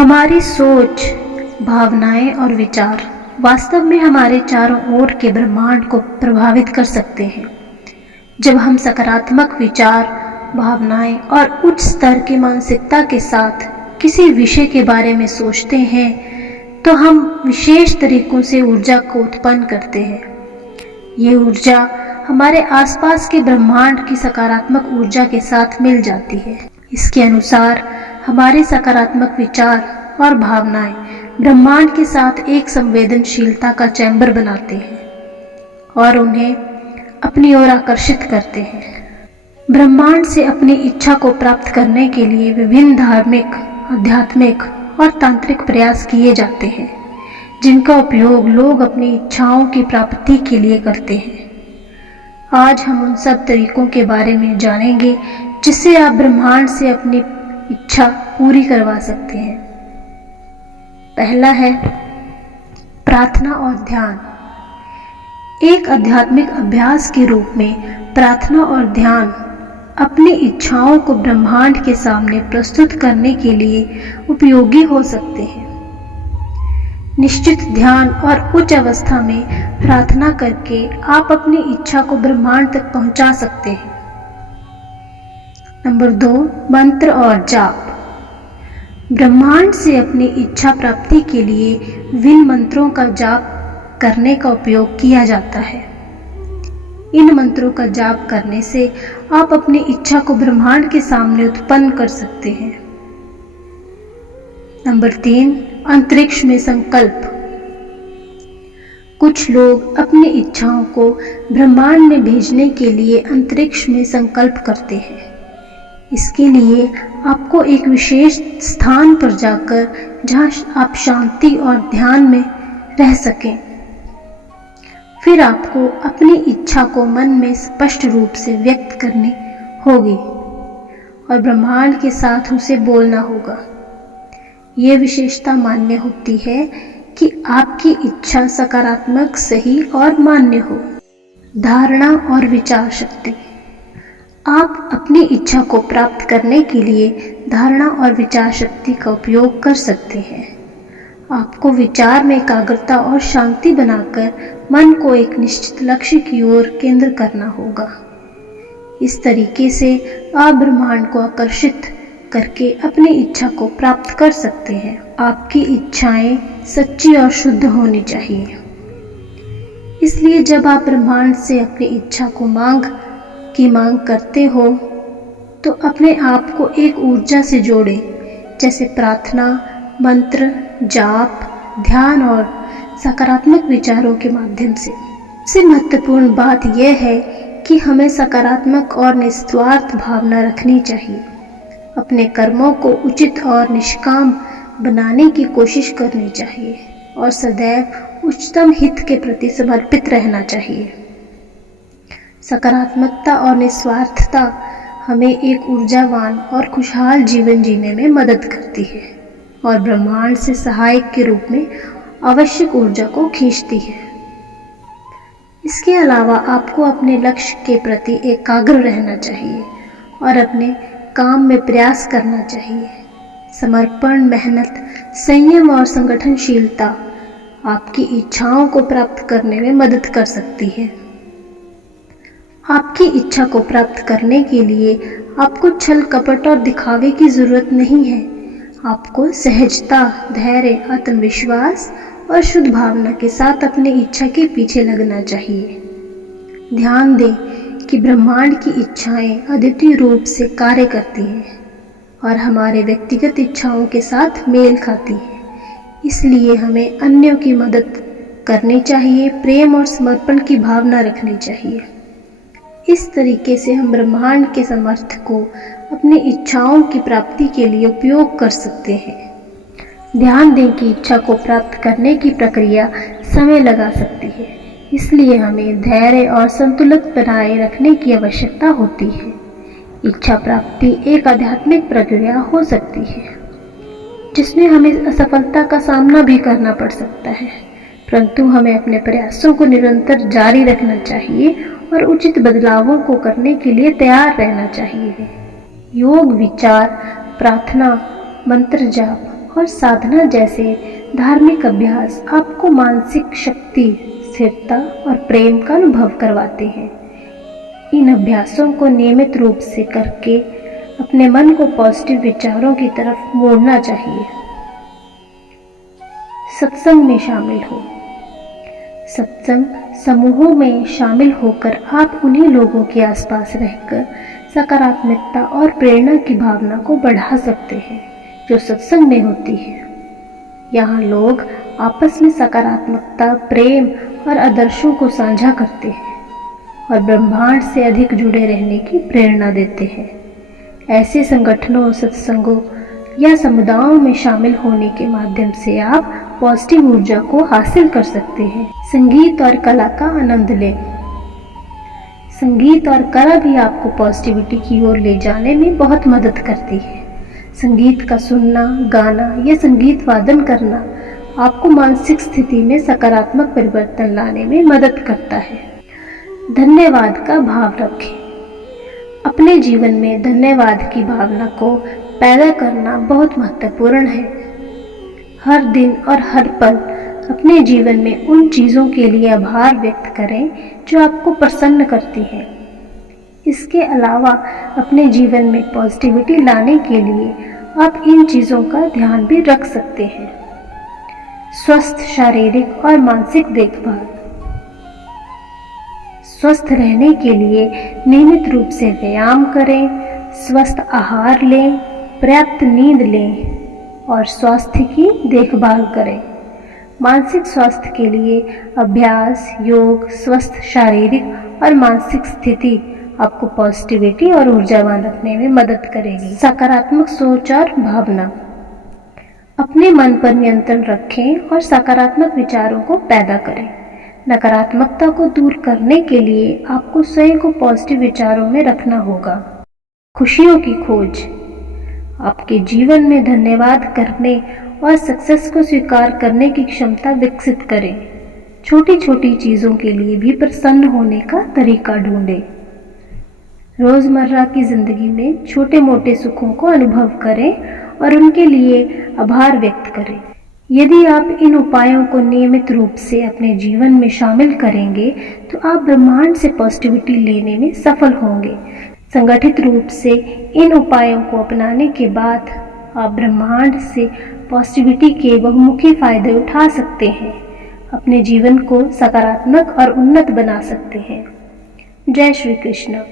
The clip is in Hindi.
हमारी सोच, भावनाएं और विचार वास्तव में हमारे चारों ओर के ब्रह्मांड को प्रभावित कर सकते हैं। जब हम सकारात्मक विचार, भावनाएं और उच्च स्तर की मानसिकता के साथ किसी विषय के बारे में सोचते हैं तो हम विशेष तरीकों से ऊर्जा को उत्पन्न करते हैं। ये ऊर्जा हमारे आसपास के ब्रह्मांड की सकारात्मक ऊर्जा के साथ मिल जाती है। इसके अनुसार हमारे सकारात्मक विचार और भावनाएं ब्रह्मांड के साथ एक संवेदनशीलता का चैम्बर बनाते हैं और उन्हें अपनी ओर आकर्षित करते हैं। ब्रह्मांड से अपनी इच्छा को प्राप्त करने के लिए विभिन्न धार्मिक, आध्यात्मिक और तांत्रिक प्रयास किए जाते हैं, जिनका उपयोग लोग अपनी इच्छाओं की प्राप्ति के लिए करते हैं। आज हम उन सब तरीकों के बारे में जानेंगे जिससे आप ब्रह्मांड से अपनी इच्छा पूरी करवा सकते हैं। पहला है प्रार्थना और ध्यान। एक आध्यात्मिक अभ्यास के रूप में प्रार्थना और ध्यान अपनी इच्छाओं को ब्रह्मांड के सामने प्रस्तुत करने के लिए उपयोगी हो सकते हैं। निश्चित ध्यान और उच्च अवस्था में प्रार्थना करके आप अपनी इच्छा को ब्रह्मांड तक पहुंचा सकते हैं। नंबर 2, मंत्र और जाप। ब्रह्मांड से अपनी इच्छा प्राप्ति के लिए विभिन्न मंत्रों का जाप करने का उपयोग किया जाता है। इन मंत्रों का जाप करने से आप अपनी इच्छा को ब्रह्मांड के सामने उत्पन्न कर सकते हैं। नंबर 3, अंतरिक्ष में संकल्प। कुछ लोग अपनी इच्छाओं को ब्रह्मांड में भेजने के लिए अंतरिक्ष में संकल्प करते हैं। इसके लिए आपको एक विशेष स्थान पर जाकर जहां आप शांति और ध्यान में रह सकें, फिर आपको अपनी इच्छा को मन में स्पष्ट रूप से व्यक्त करनी होगी और ब्रह्मांड के साथ उसे बोलना होगा। यह विशेषता मान्य होती है कि आपकी इच्छा सकारात्मक, सही और मान्य हो। धारणा और विचार शक्ति। आप अपनी इच्छा को प्राप्त करने के लिए धारणा और विचार शक्ति का उपयोग कर सकते हैं। आपको विचार में एकाग्रता और शांति बनाकर मन को एक निश्चित लक्ष्य की ओर केंद्र करना होगा। इस तरीके से आप ब्रह्मांड को आकर्षित करके अपनी इच्छा को प्राप्त कर सकते हैं। आपकी इच्छाएं सच्ची और शुद्ध होनी चाहिए। इसलिए जब आप ब्रह्मांड से अपनी इच्छा को मांग करते हो तो अपने आप को एक ऊर्जा से जोड़ें, जैसे प्रार्थना, मंत्र, जाप, ध्यान और सकारात्मक विचारों के माध्यम से। सबसे महत्वपूर्ण बात यह है कि हमें सकारात्मक और निस्वार्थ भावना रखनी चाहिए। अपने कर्मों को उचित और निष्काम बनाने की कोशिश करनी चाहिए और सदैव उच्चतम हित के प्रति समर्पित रहना चाहिए। सकारात्मकता और निस्वार्थता हमें एक ऊर्जावान और खुशहाल जीवन जीने में मदद करती है और ब्रह्मांड से सहायक के रूप में आवश्यक ऊर्जा को खींचती है। इसके अलावा आपको अपने लक्ष्य के प्रति एकाग्र रहना चाहिए और अपने काम में प्रयास करना चाहिए। समर्पण, मेहनत, संयम और संगठनशीलता आपकी इच्छाओं को प्राप्त करने में मदद कर सकती है। आपकी इच्छा को प्राप्त करने के लिए आपको छल कपट और दिखावे की जरूरत नहीं है। आपको सहजता, धैर्य, आत्मविश्वास और शुद्ध भावना के साथ अपनी इच्छा के पीछे लगना चाहिए। ध्यान दें कि ब्रह्मांड की इच्छाएं अद्वितीय रूप से कार्य करती हैं और हमारे व्यक्तिगत इच्छाओं के साथ मेल खाती हैं। इसलिए हमें अन्यों की मदद करनी चाहिए, प्रेम और समर्पण की भावना रखनी चाहिए। इस तरीके से हम ब्रह्मांड के सामर्थ्य को अपनी इच्छाओं की प्राप्ति के लिए उपयोग कर सकते हैं। ध्यान दें कि इच्छा को प्राप्त करने की प्रक्रिया समय लगा सकती है, इसलिए हमें धैर्य और संतुलन बनाए रखने की आवश्यकता होती है। इच्छा प्राप्ति एक आध्यात्मिक प्रक्रिया हो सकती है जिसमें हमें असफलता का सामना भी करना पड़ सकता है, परंतु हमें अपने प्रयासों को निरंतर जारी रखना चाहिए और उचित बदलावों को करने के लिए तैयार रहना चाहिए। योग, विचार, प्रार्थना, मंत्र जाप और साधना जैसे धार्मिक अभ्यास आपको मानसिक शक्ति, स्थिरता और प्रेम का अनुभव करवाते हैं। इन अभ्यासों को नियमित रूप से करके अपने मन को पॉजिटिव विचारों की तरफ मोड़ना चाहिए। सत्संग में शामिल हो। सत्संग समूहों में शामिल होकर आप उन्हीं लोगों के आसपास रहकर सकारात्मकता और प्रेरणा की भावना को बढ़ा सकते हैं जो सत्संग में होती है। यहाँ लोग आपस में सकारात्मकता, प्रेम और आदर्शों को साझा करते हैं और ब्रह्मांड से अधिक जुड़े रहने की प्रेरणा देते हैं। ऐसे संगठनों, सत्संगों या समुदायों में शामिल होने के माध्यम से आप पॉजिटिव ऊर्जा को हासिल कर सकते हैं। संगीत और कला का आनंद लें। संगीत और कला भी आपको पॉजिटिविटी की ओर ले जाने में बहुत मदद करती है। संगीत का सुनना, गाना या संगीत वादन करना आपको मानसिक स्थिति में सकारात्मक परिवर्तन लाने में मदद करता है। धन्यवाद का भाव रखें। अपने जीवन में धन्यवाद की भावना को पैदा करना बहुत महत्वपूर्ण है। हर दिन और हर पल अपने जीवन में उन चीज़ों के लिए आभार व्यक्त करें जो आपको प्रसन्न करती हैं। इसके अलावा अपने जीवन में पॉजिटिविटी लाने के लिए आप इन चीज़ों का ध्यान भी रख सकते हैं। स्वस्थ शारीरिक और मानसिक देखभाल। स्वस्थ रहने के लिए नियमित रूप से व्यायाम करें, स्वस्थ आहार लें, पर्याप्त नींद लें और स्वास्थ्य की देखभाल करें। मानसिक स्वास्थ्य के लिए अभ्यास, योग, स्वस्थ शारीरिक और मानसिक स्थिति आपको पॉजिटिविटी और ऊर्जावान रखने में मदद करेगी। सकारात्मक सोच और भावना। अपने मन पर नियंत्रण रखें और सकारात्मक विचारों को पैदा करें। नकारात्मकता को दूर करने के लिए आपको स्वयं को पॉजिटिव विचारों में रखना होगा। खुशियों की खोज। आपके जीवन में धन्यवाद करने और सक्सेस को स्वीकार करने की क्षमता विकसित करें। छोटी छोटी चीज़ों के लिए भी प्रसन्न होने का तरीका ढूंढें। रोज़मर्रा की ज़िंदगी में छोटे मोटे सुखों को अनुभव करें और उनके लिए आभार व्यक्त करें। यदि आप इन उपायों को नियमित रूप से अपने जीवन में शामिल करेंगे तो आप ब्रह्मांड से पॉजिटिविटी लेने में सफल होंगे। संगठित रूप से इन उपायों को अपनाने के बाद आप ब्रह्मांड से पॉजिटिविटी के बहुमुखी फायदे उठा सकते हैं, अपने जीवन को सकारात्मक और उन्नत बना सकते हैं। जय श्री कृष्ण।